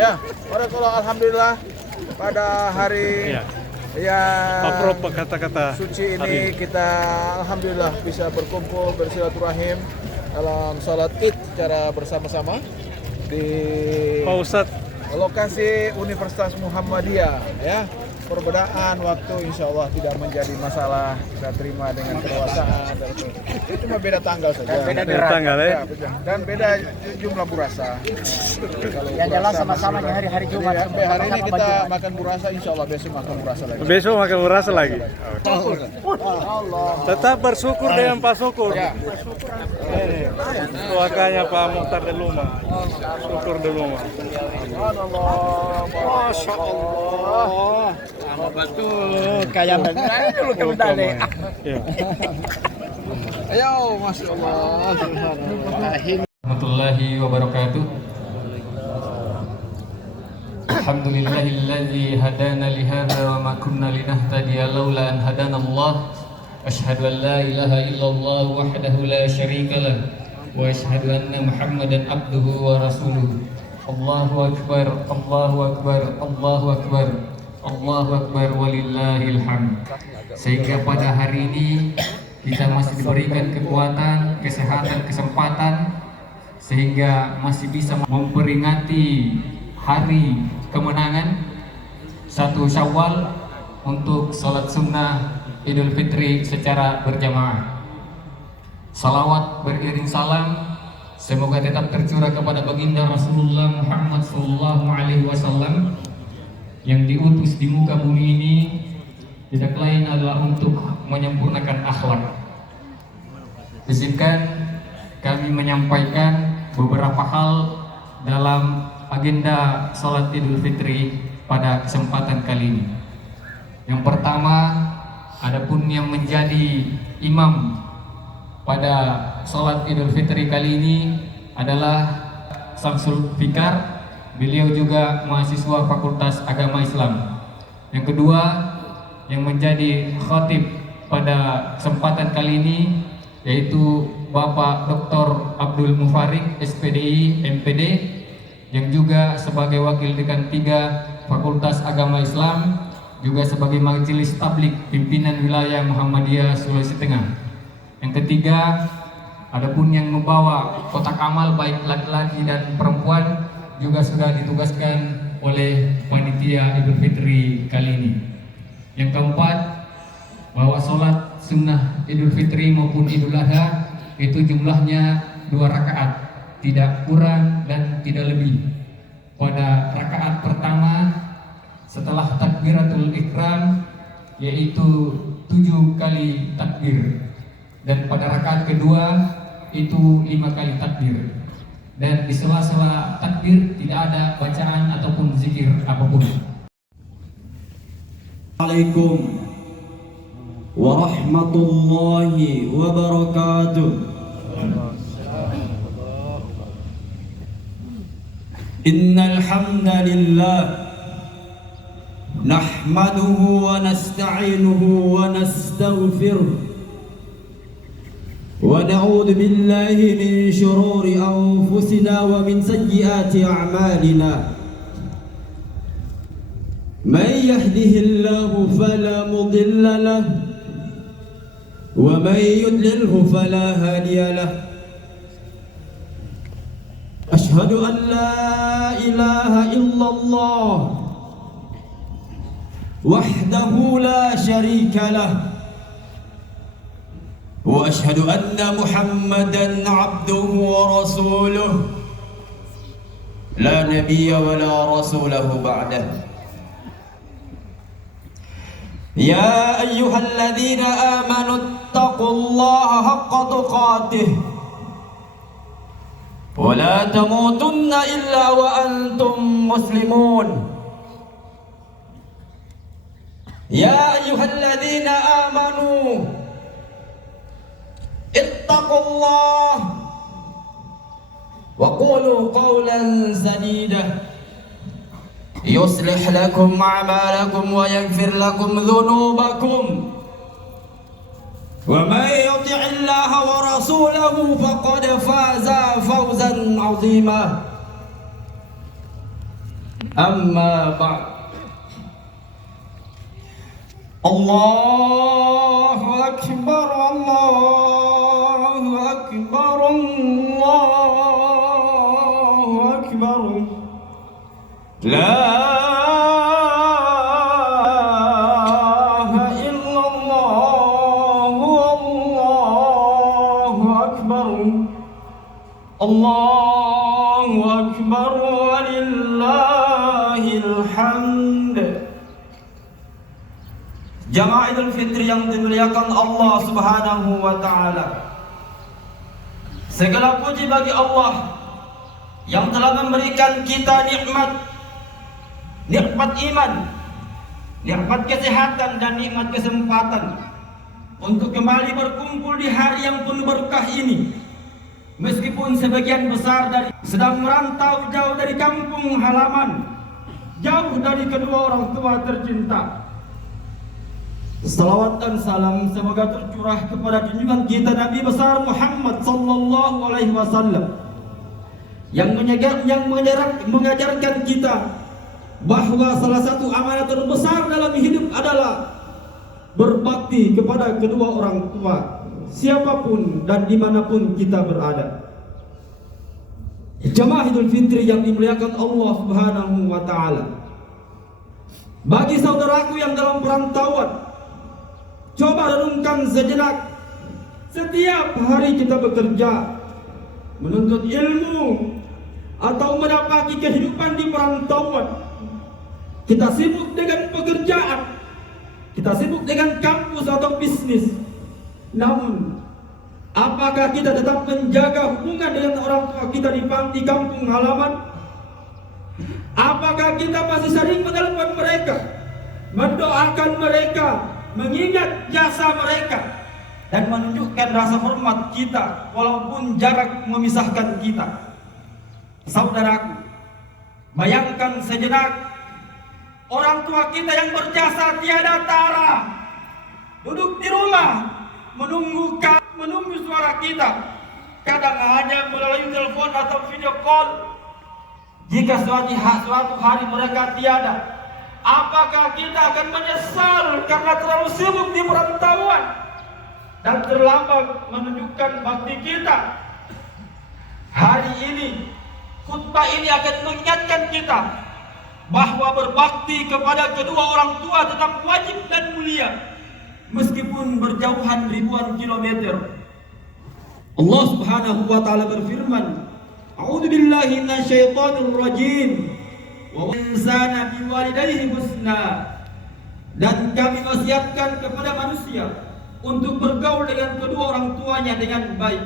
Ya, alhamdulillah pada hari Apa kata-kata suci ini kita alhamdulillah bisa berkumpul bersilaturahim dalam sholat Id secara bersama-sama di Pak Ustadz? lokasi Universitas Muhammadiyah ya. Perbedaan waktu insya Allah tidak menjadi masalah, kita terima dengan kedewasaan. Itu cuma beda tanggal saja. Beda tanggal ya? Dan beda jumlah burasa. Yang jelas sama-sama di hari-hari Jumat. Sampai hari ini kita makan burasa, insya Allah besok makan burasa lagi. Besok makan burasa lagi. Allah. Tetap bersyukur dengan Pak Syukur. Ya. Wakanya Pak Mukhtar Deluma. Syukur Deluma. Masya Allah. Betul, kayak benar dulu kembali. Ayo, Masya Allah. Warahmatullahi wabarakatuh. Alhamdulillahilladzi hadana li hadza wa ma kunna linahtadiya laula an hadana Allah. Asyhadu an la ilaha illallah wahdahu la syarika lah wa asyhadu anna Muhammadan abduhu wa rasuluh. Allahu akbar, Allahu akbar, Allahu akbar. Allahu akbar walillahil hamd. Sehingga pada hari ini kita masih diberikan kekuatan, kesehatan, kesempatan sehingga masih bisa memperingati hari kemenangan 1 Syawal untuk sholat sunnah Idul Fitri secara berjamaah. Salawat beriring salam semoga tetap tercurah kepada baginda Rasulullah Muhammad SAW yang diutus di muka bumi ini tidak lain adalah untuk menyempurnakan akhlak. Izinkan kami menyampaikan beberapa hal dalam agenda salat Idul Fitri pada kesempatan kali ini. Yang pertama, adapun yang menjadi imam pada salat Idul Fitri kali ini adalah Samsul Fikar. Beliau juga mahasiswa Fakultas Agama Islam. Yang kedua, yang menjadi khatib pada kesempatan kali ini yaitu Bapak Dr. Abdul Mufarik, SPDI, MPD, yang juga sebagai Wakil Dekan 3 Fakultas Agama Islam, juga sebagai Majelis Tablik Pimpinan Wilayah Muhammadiyah Sulawesi Tengah. Yang ketiga, adapun yang membawa kotak amal baik laki-laki dan perempuan juga sudah ditugaskan oleh panitia Idul Fitri kali ini. Yang keempat, bahwa sholat sunnah Idul Fitri maupun Idul Adha itu jumlahnya 2 rakaat, tidak kurang dan tidak lebih. Pada rakaat pertama setelah takbiratul ikram yaitu 7 kali takbir, dan pada rakaat kedua itu 5 kali takbir. Dan di sela-sela takbir tidak ada bacaan ataupun zikir apapun. Assalamualaikum warahmatullahi wabarakatuh. Innal hamdalillah nahmaduhu wa nasta'inuhu wa nastaghfiruh. ونعوذ بالله من شرور أنفسنا ومن سيئات أعمالنا من يهده الله فلا مضل له ومن يضلله فلا هادي له أشهد أن لا إله إلا الله وحده لا شريك له وأشهد أن محمدًا عبده ورسوله لا نبي ولا رسوله بعده. يا أيها الذين آمنوا اتقوا الله حق تقاته ولا تموتن إلا وأنتم مسلمون. يا أيها الذين آمنوا اتقوا الله وقولوا قولا سديدا يصلح لكم أعمالكم ويغفر لكم ذنوبكم ومن يطع الله ورسوله فقد فاز فوزا عظيما. أما بعد الله أكبر الله أكبر الله أكبر لا إله إلا الله الله أكبر الله أكبر ولله الحمد. Jamaah Idul Fitri yang dimuliakan Allah Subhanahu wa taala. Segala puji bagi Allah yang telah memberikan kita nikmat iman, nikmat kesehatan dan nikmat kesempatan untuk kembali berkumpul di hari yang penuh berkah ini. Meskipun sebagian besar dari sedang merantau jauh dari kampung halaman, jauh dari kedua orang tua tercinta. Salawat dan salam semoga tercurah kepada junjungan kita Nabi besar Muhammad sallallahu alaihi wasallam yang mengajarkan kita bahwa salah satu amanah terbesar dalam hidup adalah berbakti kepada kedua orang tua, siapapun dan dimanapun kita berada. Jamaah Idul Fitri yang dimuliakan Allah Subhanahu wa taala. Bagi saudaraku yang dalam perantauan, coba renungkan sejenak. Setiap hari kita bekerja, menuntut ilmu, atau mendapati kehidupan di perantauan. Kita sibuk dengan pekerjaan, kita sibuk dengan kampus atau bisnis. Namun, apakah kita tetap menjaga hubungan dengan orang tua kita di kampung halaman? Apakah kita masih sering menelpon mereka, mendoakan mereka, mengingat jasa mereka, dan menunjukkan rasa hormat kita walaupun jarak memisahkan kita? Saudaraku, bayangkan sejenak orang tua kita yang berjasa tiada tara duduk di rumah menunggu suara kita, kadang hanya melalui telepon atau video call. Jika suatu hari mereka tiada, apakah kita akan menyesal karena terlalu sibuk di perantauan dan terlambat menunjukkan bakti kita? Hari ini, khutbah ini akan mengingatkan kita bahwa berbakti kepada kedua orang tua tetap wajib dan mulia meskipun berjauhan ribuan kilometer. Allah Subhanahu wa taala berfirman, A'udzu billahi minasyaitonir rajim. Wa insana biwalidayhi husna. Dan kami wasiatkan kepada manusia untuk bergaul dengan kedua orang tuanya dengan baik.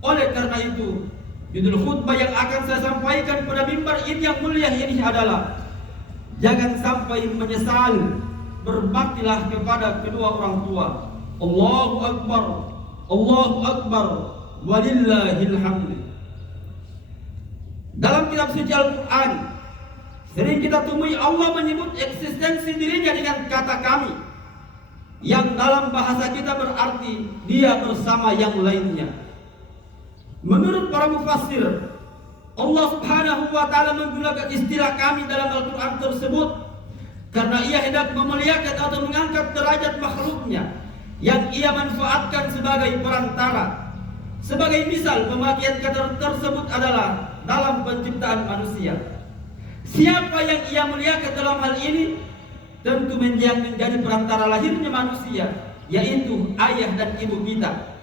Oleh karena itu, judul khutbah yang akan saya sampaikan pada mimbar ini yang mulia ini adalah jangan sampai menyesal, berbaktilah kepada kedua orang tua. Allahu Akbar, Allahu Akbar, walillahil hamd. Dalam kitab suci Al-Quran sering kita temui Allah menyebut eksistensi dirinya dengan kata kami, yang dalam bahasa kita berarti dia bersama yang lainnya. Menurut para mufassir, Allah Subhanahu wa taala menggunakan istilah kami dalam Al-Quran tersebut karena ia hendak memuliakan atau mengangkat derajat makhluknya yang ia manfaatkan sebagai perantara. Sebagai misal, pemakaian kata tersebut adalah dalam penciptaan manusia. Siapa yang ia muliakan dalam hal ini? Tentu menjadi perantara lahirnya manusia, yaitu ayah dan ibu kita.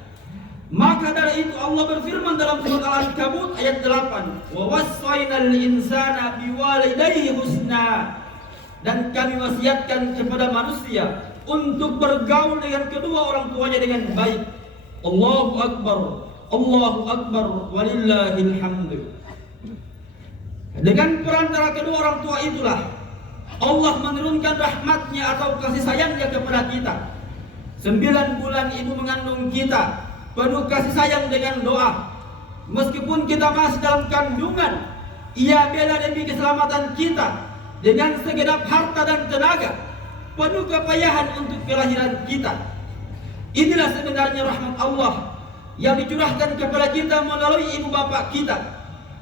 Maka dari itu Allah berfirman dalam surat Al-Ankabut ayat 8, wa wassaynal insana biwalidayhi husna. Dan kami wasiatkan kepada manusia untuk bergaul dengan kedua orang tuanya dengan baik. Allahu Akbar, Allahu Akbar, walillahil hamd. Dengan perantara kedua orang tua itulah Allah menurunkan rahmatnya atau kasih sayangnya kepada kita. 9 bulan ibu mengandung kita, penuh kasih sayang dengan doa. Meskipun kita masih dalam kandungan, ia bela demi keselamatan kita dengan segenap harta dan tenaga, penuh kepayahan untuk kelahiran kita. Inilah sebenarnya rahmat Allah yang dicurahkan kepada kita melalui ibu bapak kita.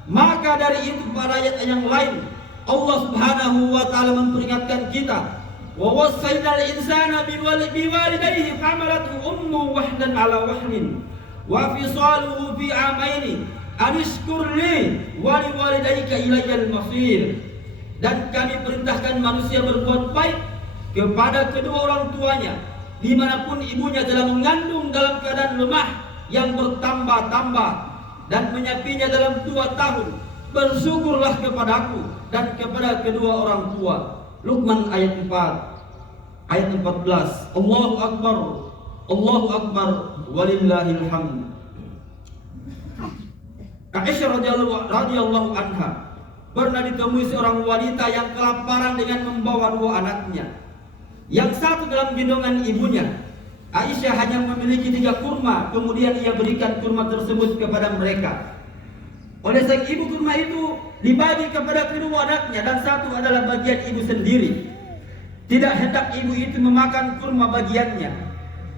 Maka dari itu pada ayat yang lain Allah Subhanahu wa taala memperingatkan kita, wa wassaynal insana biwalidayhi hamalathu ummu wahnan ala wahnin wa fisaluhu fi amaini anishkur li wa liwalidayka ilayyal masir. Dan kami perintahkan manusia berbuat baik kepada kedua orang tuanya dimanapun ibunya telah mengandung dalam keadaan lemah yang bertambah-tambah dan menyapinya dalam 2 tahun. Bersyukurlah kepadaku dan kepada kedua orang tua. Luqman ayat 4 ayat 14. Allahu Akbar, Allahu Akbar, walillahil hamd. Aisyah radhiyallahu anha pernah ditemui seorang wanita yang kelaparan dengan membawa 2 anaknya. Yang satu dalam gendongan ibunya. Aisyah hanya memiliki 3 kurma, kemudian ia berikan kurma tersebut kepada mereka. Oleh sang ibu, kurma itu dibagi kepada kedua anaknya dan satu adalah bagian ibu sendiri. Tidak hendak ibu itu memakan kurma bagiannya.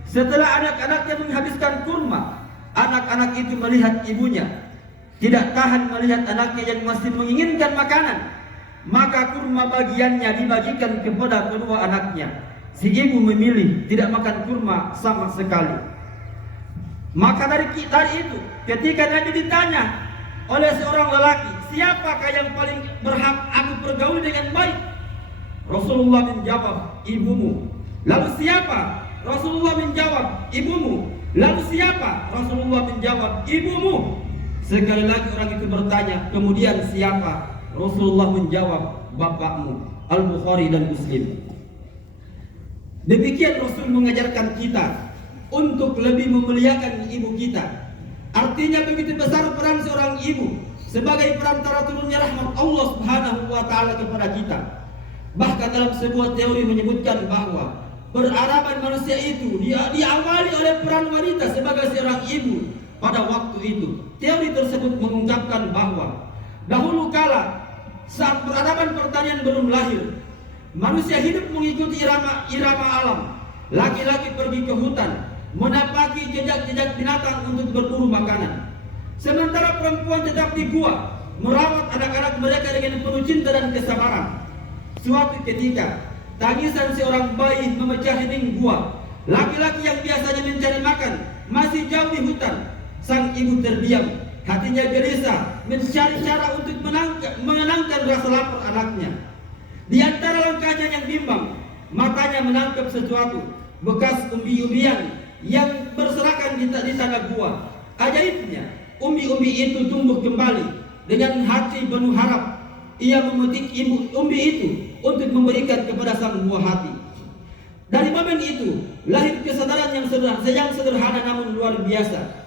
Setelah anak-anaknya menghabiskan kurma, anak-anak itu melihat ibunya, tidak tahan melihat anaknya yang masih menginginkan makanan. Maka kurma bagiannya dibagikan kepada kedua anaknya. Si ibu memilih tidak makan kurma sama sekali. Maka dari itu, ketika Nabi ditanya oleh seorang lelaki, siapakah yang paling berhak aku pergauli dengan baik? Rasulullah menjawab, ibumu. Lalu siapa? Rasulullah menjawab, ibumu. Lalu siapa? Rasulullah menjawab, ibumu. Sekali lagi orang itu bertanya, kemudian siapa? Rasulullah menjawab, bapakmu. Al-Bukhari dan Muslim. Demikian Rasul mengajarkan kita untuk lebih memuliakan ibu kita. Artinya begitu besar peran seorang ibu sebagai perantara turunnya rahmat Allah Subhanahu wa taala kepada kita. Bahkan dalam sebuah teori menyebutkan bahwa peradaban manusia itu diawali oleh peran wanita sebagai seorang ibu pada waktu itu. Teori tersebut mengungkapkan bahwa dahulu kala saat peradaban pertanian belum lahir, manusia hidup mengikuti irama alam. Laki-laki pergi ke hutan, menapaki jejak-jejak binatang untuk berburu makanan. Sementara perempuan tetap di gua, merawat anak-anak mereka dengan penuh cinta dan kesabaran. Suatu ketika, tangisan seorang bayi memecah dinding gua. Laki-laki yang biasanya mencari makan masih jauh di hutan. Sang ibu terdiam, hatinya gelisah, mencari cara untuk menenangkan rasa lapar anaknya. Di antara langkahnya yang bimbang, matanya menangkap sesuatu, bekas umbi-umbian yang berserakan di tanah gua. Ajaibnya, umbi-umbi itu tumbuh kembali. Dengan hati penuh harap, ia memetik umbi itu untuk memberikan kepada sang buah hati. Dari momen itu, lahir kesadaran yang sederhana namun luar biasa.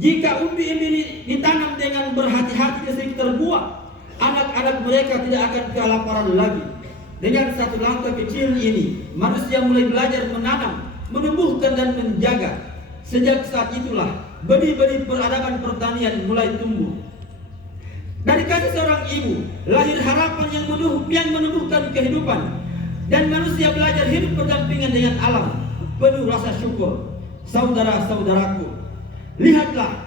Jika umbi ini ditanam dengan berhati-hati di sekitar gua, anak-anak mereka tidak akan kelaparan lagi. Dengan satu langkah kecil ini, manusia mulai belajar menanam, menumbuhkan dan menjaga. Sejak saat itulah, benih-benih peradaban pertanian mulai tumbuh. Dari kasih seorang ibu, lahir harapan yang menumbuhkan kehidupan. Dan manusia belajar hidup berdampingan dengan alam, penuh rasa syukur. Saudara-saudaraku, lihatlah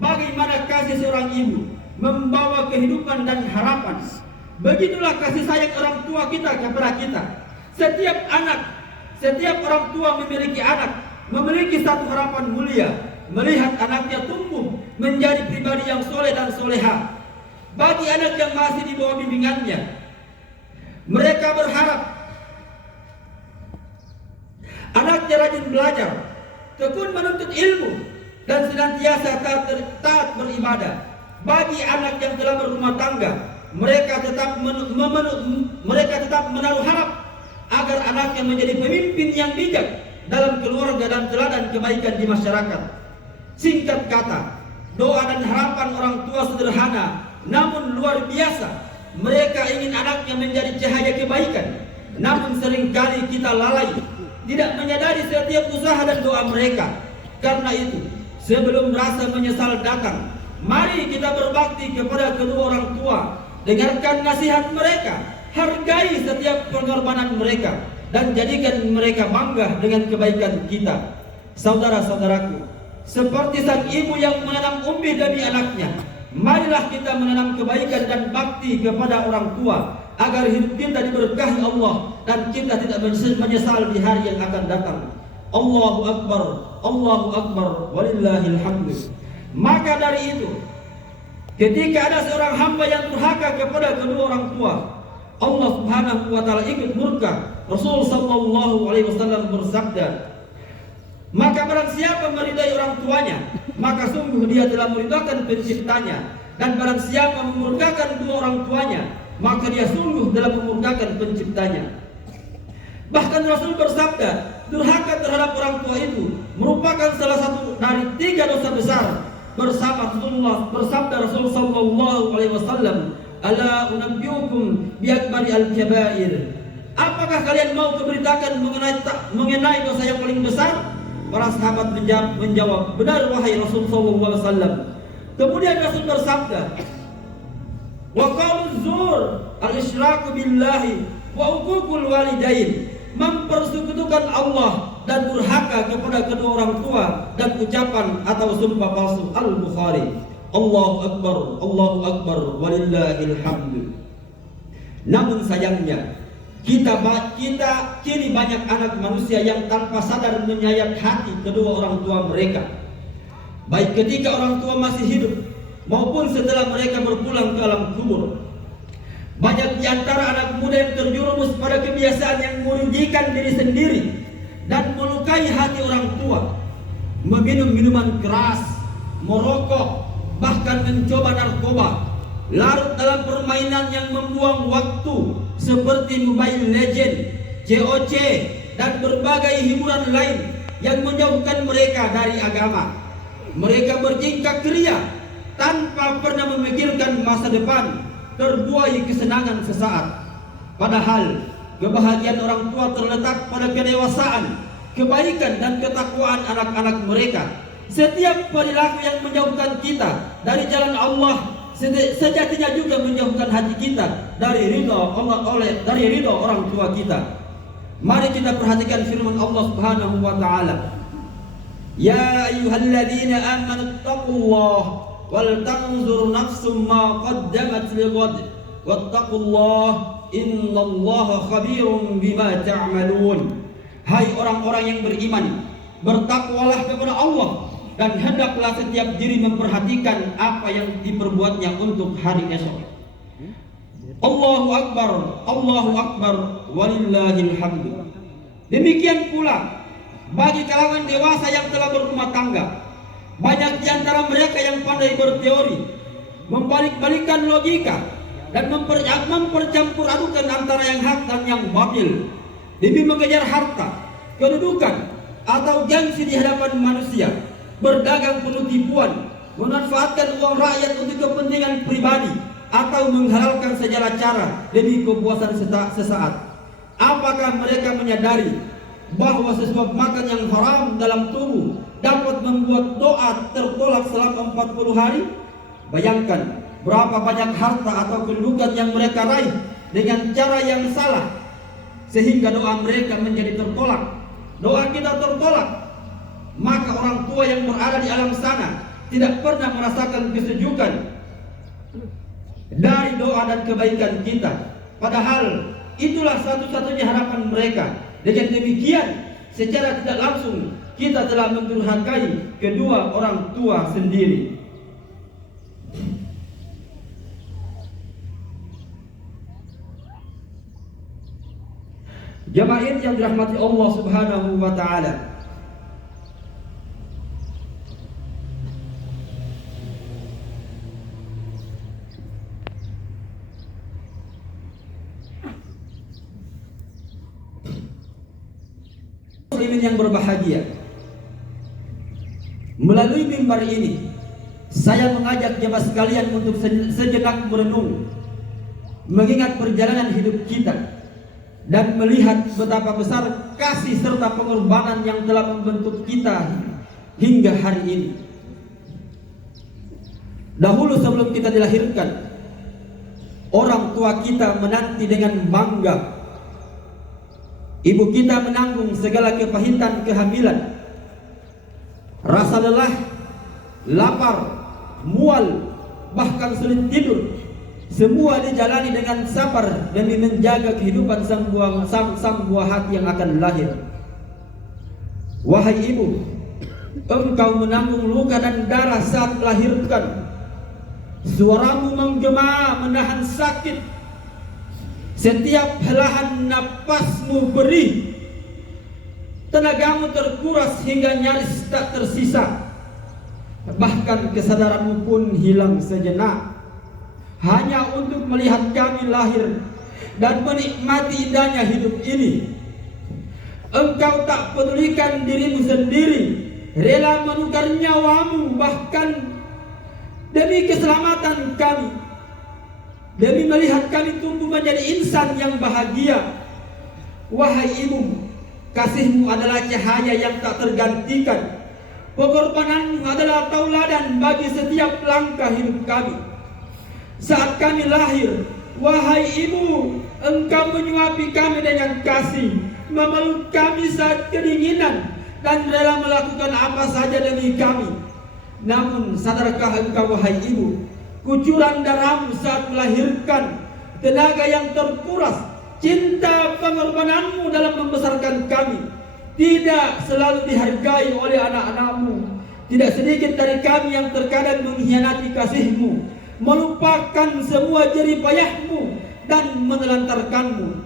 bagaimana kasih seorang ibu membawa kehidupan dan harapan. Begitulah kasih sayang orang tua kita kepada kita. Setiap orang tua memiliki anak, memiliki satu harapan mulia, melihat anaknya tumbuh menjadi pribadi yang soleh dan soleha. Bagi anak yang masih di bawah bimbingannya, mereka berharap anaknya rajin belajar, tekun menuntut ilmu, dan senantiasa taat beribadah. Bagi anak yang telah berumah tangga, mereka tetap menaruh harap agar anaknya menjadi pemimpin yang bijak dalam keluarga dan teladan kebaikan di masyarakat. Singkat kata, doa dan harapan orang tua sederhana namun luar biasa. Mereka ingin anaknya menjadi cahaya kebaikan, namun seringkali kita lalai, tidak menyadari setiap usaha dan doa mereka. Karena itu, sebelum rasa menyesal datang, mari kita berbakti kepada kedua orang tua. Dengarkan nasihat mereka, hargai setiap pengorbanan mereka, dan jadikan mereka bangga dengan kebaikan kita. Saudara-saudaraku, seperti sang ibu yang menanam umbi demi anaknya, marilah kita menanam kebaikan dan bakti kepada orang tua agar hidup kita diberkahi Allah dan kita tidak menyesal di hari yang akan datang. Allahu Akbar, Allahu Akbar, walillahil hamdu. Maka dari itu, ketika ada seorang hamba yang durhaka kepada kedua orang tua, Allah Subhanahu wa taala ikut murka. Rasul sallallahu alaihi wasallam bersabda, maka barang siapa meridai orang tuanya, maka sungguh dia telah meridaikan penciptanya. Dan barang siapa memurkakan dua orang tuanya, maka dia sungguh telah memurkakan penciptanya. Bahkan Rasul bersabda, durhaka terhadap orang tua itu merupakan salah satu dari 3 dosa besar. Bersabda Rasul sallallahu alaihi wasallam, ala unabbiukum bi akbari al-kabair. Apakah kalian mau kuberitakan mengenai dosa yang paling besar? Para sahabat menjawab, benar wahai Rasul sallallahu alaihi wasallam. Kemudian Rasul bersabda, wa qauluz zur al-isyraku billahi wa uququl walidain, mempersekutukan Allah dan durhaka kepada kedua orang tua dan ucapan atau sumpah palsu. Al-Bukhari. Allahu Akbar, walillahil hamdu. Namun sayangnya kita kini banyak anak manusia yang tanpa sadar menyayat hati kedua orang tua mereka, baik ketika orang tua masih hidup maupun setelah mereka berpulang ke alam kubur. Banyak di antara anak muda yang terjerumus pada kebiasaan yang merugikan diri sendiri dan melukai hati orang tua, meminum minuman keras, merokok, bahkan mencoba narkoba, larut dalam permainan yang membuang waktu seperti Mobile Legend, COC, dan berbagai hiburan lain yang menjauhkan mereka dari agama. Mereka bertingkah ceria tanpa pernah memikirkan masa depan, terbuai kesenangan sesaat. Padahal kebahagiaan orang tua terletak pada kedewasaan, kebaikan dan ketakwaan anak-anak mereka. Setiap perilaku yang menjauhkan kita dari jalan Allah sejatinya juga menjauhkan hati kita dari ridha orang tua kita. Mari kita perhatikan firman Allah Subhanahu wa taala. Ya ayyuhalladzina amanu taqullaha wal tanzur nafsum ma qaddamat lighad wattaqullaha innallaha khabirum bima ta'malun. Hai orang-orang yang beriman, bertakwalah kepada Allah dan hendaklah setiap diri memperhatikan apa yang diperbuatnya untuk hari esok. Allahu Akbar, walillahil hamdu. Demikian pula bagi kalangan dewasa yang telah berumah tangga, banyak di antara mereka yang pandai berteori, membalik-balikan logika, dan mempercampur adukan antara yang hak dan yang batil demi mengejar harta, kedudukan, atau gengsi di hadapan manusia. Berdagang penuh tipuan, memanfaatkan uang rakyat untuk kepentingan pribadi, atau menghalalkan segala cara demi kepuasan sesaat. Apakah mereka menyadari bahwa sesuap makan yang haram dalam tubuh dapat membuat doa tertolak selama 40 hari? Bayangkan berapa banyak harta atau kedudukan yang mereka raih dengan cara yang salah, sehingga doa mereka menjadi tertolak. Doa kita tertolak. Maka orang tua yang berada di alam sana tidak pernah merasakan kesejukan dari doa dan kebaikan kita. Padahal itulah satu-satunya harapan mereka. Dengan demikian, secara tidak langsung kita telah mendurhakai kedua orang tua sendiri. Jamaah yang dirahmati Allah Subhanahu wa taala, muslimin yang berbahagia, melalui mimbar ini saya mengajak jemaah sekalian untuk sejenak merenung, mengingat perjalanan hidup kita dan melihat betapa besar kasih serta pengorbanan yang telah membentuk kita hingga hari ini. Dahulu sebelum kita dilahirkan, orang tua kita menanti dengan bangga. Ibu kita menanggung segala kepahitan kehamilan, rasa lelah, lapar, mual, bahkan sulit tidur, semua dijalani dengan sabar demi menjaga kehidupan sang buah hati yang akan lahir. Wahai ibu, engkau menanggung luka dan darah saat melahirkan. Suaramu menggema menahan sakit. Setiap helahan napasmu beri. Tenagamu terkuras hingga nyaris tak tersisa. Bahkan kesadaranmu pun hilang sejenak, hanya untuk melihat kami lahir dan menikmati indahnya hidup ini. Engkau tak pedulikan dirimu sendiri, rela menukar nyawamu bahkan demi keselamatan kami, demi melihat kami tumbuh menjadi insan yang bahagia. Wahai ibu, kasihmu adalah cahaya yang tak tergantikan. Pengorbananmu adalah tauladan bagi setiap langkah hidup kami. Saat kami lahir, wahai ibu, engkau menyuapi kami dengan kasih, memeluk kami saat kedinginan, dan rela melakukan apa saja demi kami. Namun sadarkah engkau wahai ibu, kucuran darahmu saat melahirkan, tenaga yang terkuras, cinta pengorbananmu dalam membesarkan kami tidak selalu dihargai oleh anak-anakmu. Tidak sedikit dari kami yang terkadang mengkhianati kasihmu, melupakan semua jerih payahmu dan menelantarkanmu.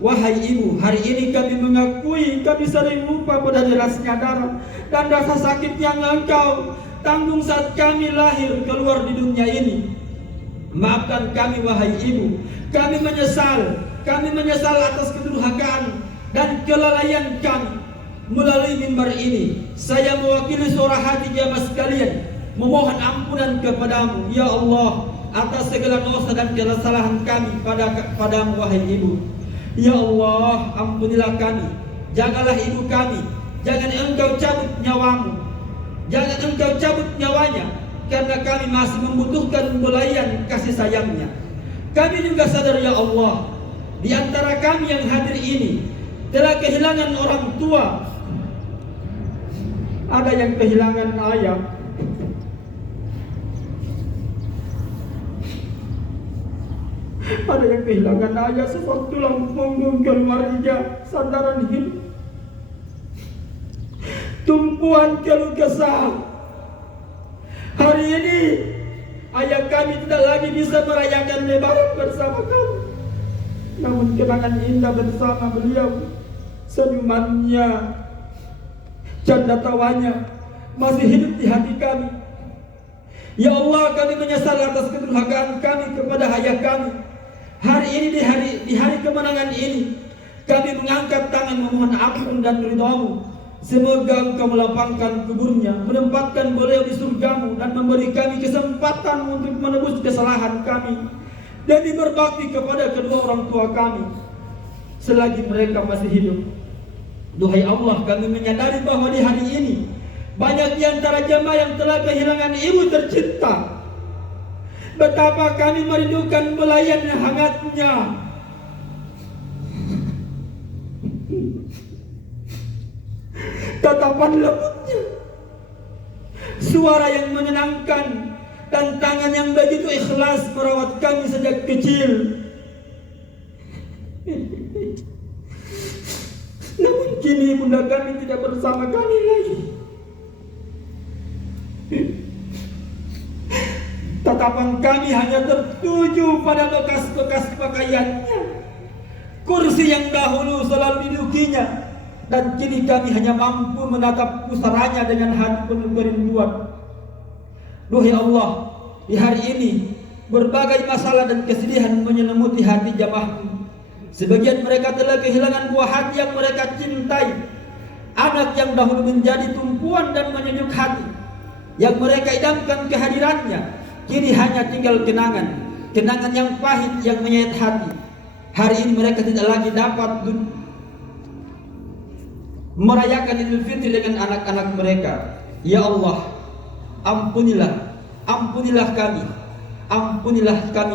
Wahai ibu, hari ini kami mengakui kami sering lupa pada derasnya darah dan rasa sakit yang engkau tanggung saat kami lahir keluar di dunia ini. Maafkan kami wahai ibu, kami menyesal atas kedurhakaan dan kelalaian kami. Melalui mimbar ini, saya mewakili suara hati jamaah sekalian memohon ampunan kepadamu ya Allah atas segala dosa dan kesalahan kami padamu wahai ibu. Ya Allah, ampunilah kami, jagalah ibu kami, jangan engkau cabut nyawamu, jangan engkau cabut nyawanya, karena kami masih membutuhkan belayan kasih sayangnya. Kami juga sadar ya Allah, di antara kami yang hadir ini telah kehilangan orang tua, ada yang kehilangan ayah, ada yang kehilangan ayah sebab tulang punggung keluarga, sandaran hidup, tumpuan keluh kesah. Hari ini ayah kami tidak lagi bisa merayakan lebaran bersama kami, namun kenangan indah bersama beliau, senyumannya, canda tawanya masih hidup di hati kami. Ya Allah, kami menyesal atas kedurhakaan kami kepada ayah kami. Hari ini di hari kemenangan ini, kami mengangkat tangan memohon ampun dan ridhamu. Semoga engkau melapangkan kuburnya, menempatkan beliau di surgamu, dan memberi kami kesempatan untuk menebus kesalahan kami dan berbakti kepada kedua orang tua kami selagi mereka masih hidup. Duhai Allah, kami menyadari bahwa di hari ini banyak di antara jemaah yang telah kehilangan ibu tercinta. Betapa kami merindukan belayan hangatnya, tatapan lembutnya, suara yang menyenangkan, dan tangan yang begitu ikhlas merawat kami sejak kecil. Namun kini bunda kami tidak bersama kami lagi. Tatapan kami hanya tertuju pada bekas-bekas pakaiannya, kursi yang dahulu selalu didudukinya, dan kini kami hanya mampu menatap pusaranya dengan hati penuh kerinduan. Duhai Allah, di hari ini berbagai masalah dan kesedihan menyelimuti hati jamaahmu. Sebagian mereka telah kehilangan buah hati yang mereka cintai, anak yang dahulu menjadi tumpuan dan menyejuk hati, yang mereka idamkan kehadirannya, kini hanya tinggal kenangan yang pahit yang menyayat hati. Hari ini mereka tidak lagi dapat merayakan Idul Fitri dengan anak-anak mereka. Ya Allah, ampunilah kami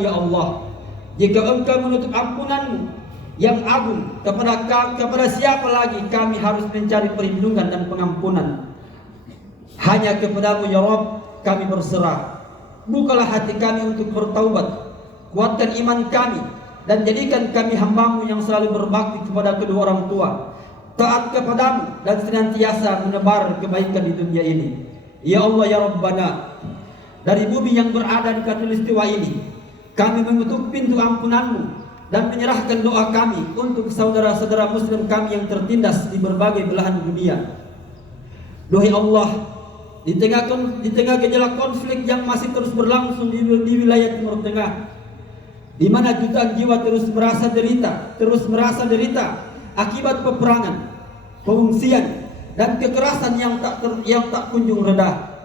ya Allah. Jika engkau menutup ampunanmu yang agung kepada siapa lagi kami harus mencari perlindungan dan pengampunan? Hanya kepadamu ya Rabb kami berserah. Bukalah hati kami untuk bertaubat, kuatkan iman kami, dan jadikan kami hamba-Mu yang selalu berbakti kepada kedua orang tua, taat kepadamu, dan senantiasa menebar kebaikan di dunia ini. Ya Allah ya Rabbana, dari bumi yang berada di Khatulistiwa ini, kami mengutuk pintu ampunan-Mu dan menyerahkan doa kami untuk saudara-saudara muslim kami yang tertindas di berbagai belahan dunia. Duhai Allah, di tengah gejolak konflik yang masih terus berlangsung di wilayah Timur Tengah, di mana jutaan jiwa terus merasa derita akibat peperangan, pengungsian, dan kekerasan yang tak kunjung reda.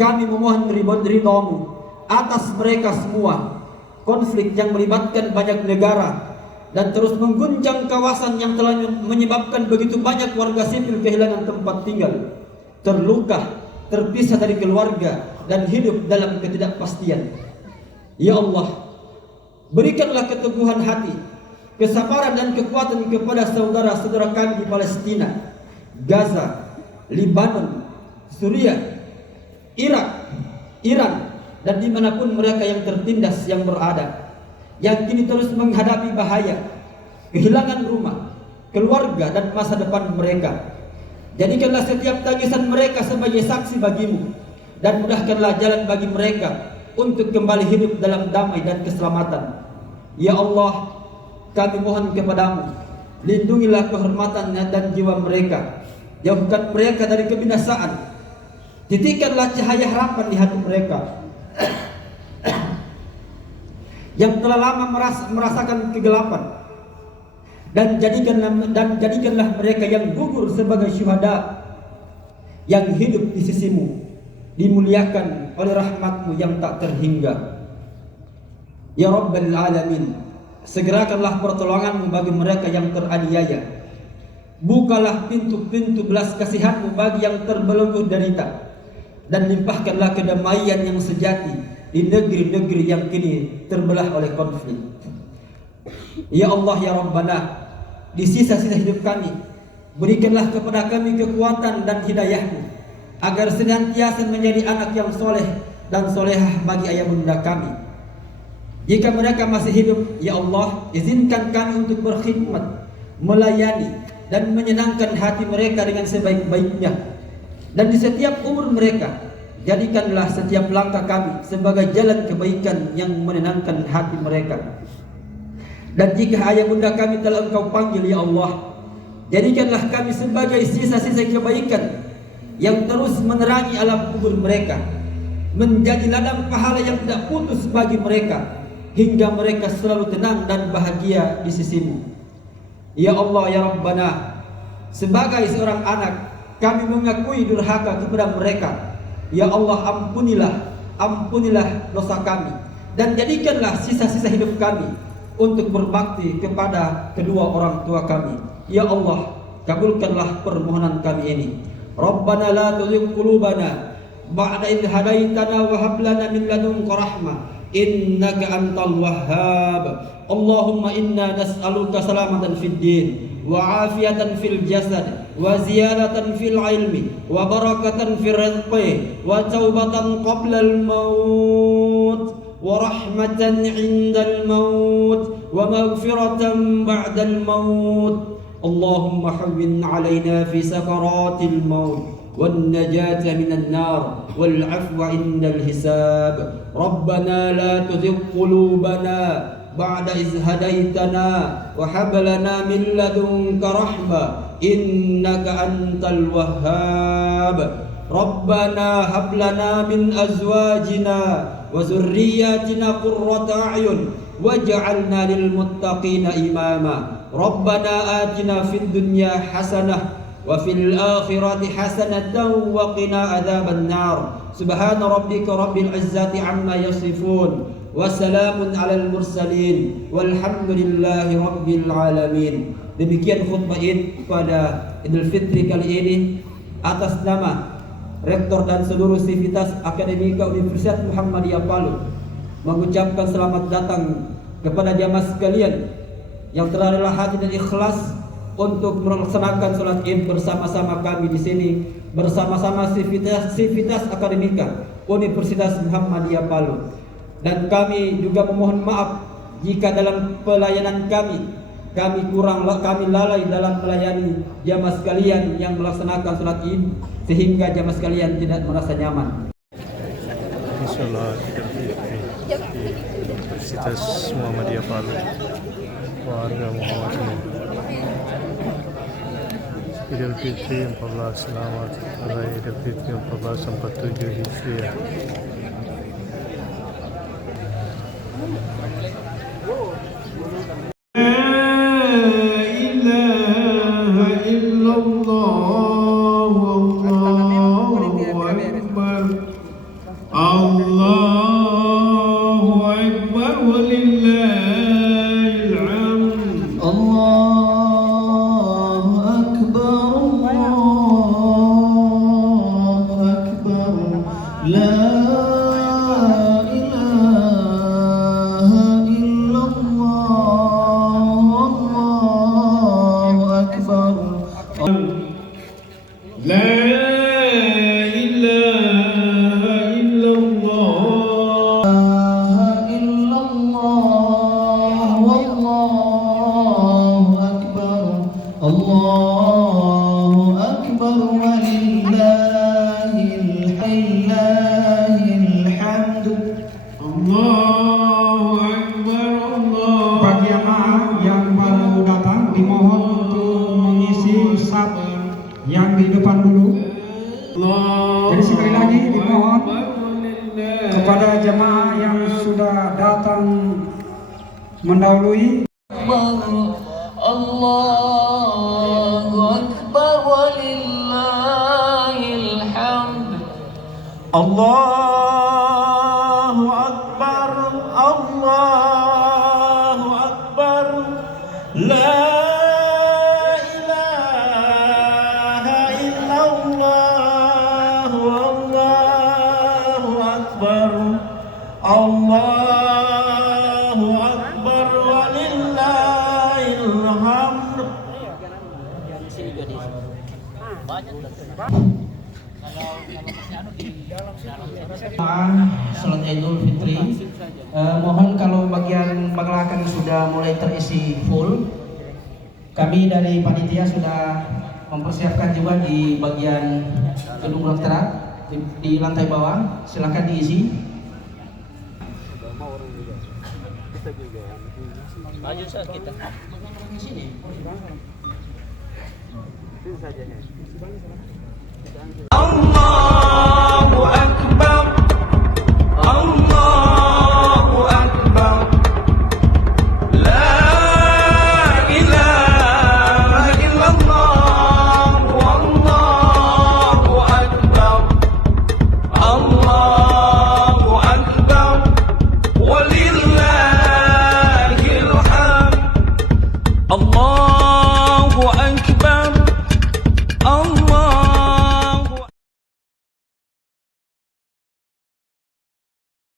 Kami memohon ridho-Mu atas mereka semua. Konflik yang melibatkan banyak negara dan terus mengguncang kawasan yang telah menyebabkan begitu banyak warga sipil kehilangan tempat tinggal, terluka, terpisah dari keluarga, dan hidup dalam ketidakpastian. Ya Allah, berikanlah keteguhan hati, kesabaran dan kekuatan kepada saudara-saudara kami di Palestina, Gaza, Libanon, Suriah, Irak, Iran, dan dimanapun mereka yang tertindas yang berada, yang kini terus menghadapi bahaya, kehilangan rumah, keluarga, dan masa depan mereka. Jadikanlah setiap tangisan mereka sebagai saksi bagi-Mu, dan mudahkanlah jalan bagi mereka untuk kembali hidup dalam damai dan keselamatan. Ya Allah, kami mohon kepada-Mu, lindungilah kehormatan dan jiwa mereka, jauhkan mereka dari kebinasaan, titikkanlah cahaya harapan di hati mereka yang telah lama merasakan kegelapan, dan jadikanlah mereka yang gugur sebagai syuhada yang hidup di sisi-Mu, dimuliakan oleh rahmat-Mu yang tak terhingga. Ya Rabbal Alamin, segerakanlah pertolongan-Mu bagi mereka yang teraniaya. Bukalah pintu-pintu belas kasihan-Mu bagi yang terbelenggu derita, dan limpahkanlah kedamaian yang sejati di negeri-negeri yang kini terbelah oleh konflik. Ya Allah ya Rabbana, di sisa-sisa hidup kami, berikanlah kepada kami kekuatan dan hidayah-Mu, agar senantiasa menjadi anak yang soleh dan solehah bagi ayah bunda kami. Jika mereka masih hidup, ya Allah, izinkan kami untuk berkhidmat, melayani, dan menyenangkan hati mereka dengan sebaik-baiknya. Dan di setiap umur mereka, jadikanlah setiap langkah kami sebagai jalan kebaikan yang menenangkan hati mereka. Dan jika ayah bunda kami telah Engkau panggil, ya Allah, jadikanlah kami sebagai sisa-sisa kebaikan yang terus menerangi alam kubur mereka, menjadi ladang pahala yang tidak putus bagi mereka, hingga mereka selalu tenang dan bahagia di sisi-Mu. Ya Allah ya Rabbana, sebagai seorang anak, kami mengakui durhaka kepada mereka. Ya Allah, ampunilah dosa kami, dan jadikanlah sisa-sisa hidup kami untuk berbakti kepada kedua orang tua kami. Ya Allah, kabulkanlah permohonan kami ini. Rabbana la tuzigh qulubana ba'da idh hadaitana wa hab lana min ladunka rahmah innaka antal wahhab. Allahumma inna nas'aluka salamatan fid din wa afiyatan fil jasad wa ziyadatan fil ilmi wa barakatan fil rizqi wa taubatan qabla al maut wa rahmatan 'inda al maut wa maghfiratan ba'da al maut. Allahumma hawwin 'alaina fi sakaratil maut والنجاة من النار والعفو عند الحساب. ربنا لا تزغ قلوبنا بعد إذ هديتنا وهب لنا من لدنك رحمة إنك أنت الوهاب. ربنا هب لنا من أزواجنا وذرياتنا قرة أعين واجعلنا للمتقين إماما. ربنا آتنا في الدنيا حسنة وفي الآخرة حسنة وقنا عذاب النار. سبحان ربك رب العزة عما يصفون وسلام على المرسلين والحمد لله رب العالمين. Demikian khutbah Id pada Idul Fitri kali ini atas nama Rektor dan seluruh sivitas Akademika Universitas Muhammadiyah Palu mengucapkan selamat datang kepada jamaah sekalian yang telah rela hati dan ikhlas untuk melaksanakan sholat Id bersama-sama kami di sini, bersama-sama sivitas Akademika Universitas Muhammadiyah Palu. Dan kami juga memohon maaf jika dalam pelayanan kami kami lalai dalam melayani jamaah sekalian yang melaksanakan sholat Id sehingga jamaah sekalian tidak merasa nyaman. Sholat Idul Fitri Universitas Muhammadiyah Palu, warga Muhammadiyah. Idul Fitri 14 selamat Raya Idul Fitri 1447 Hijriah. Bagi jemaah yang baru datang dimohon untuk mengisi saf yang di depan dulu. Jadi sekali lagi dimohon kepada jemaah yang sudah datang mendahului. Allahu Akbar walillahil hamd. Allahu Akbar, Allahu Akbar, la ilaha illallah, Allahu Akbar, Allahu Akbar walillahil hamd. Salat Idul Fitri, mohon kalau bagian belakang sudah mulai terisi full, kami dari panitia sudah mempersiapkan juga di bagian gedung Lentera di lantai bawah, silakan diisi. Maju saat kita. Allah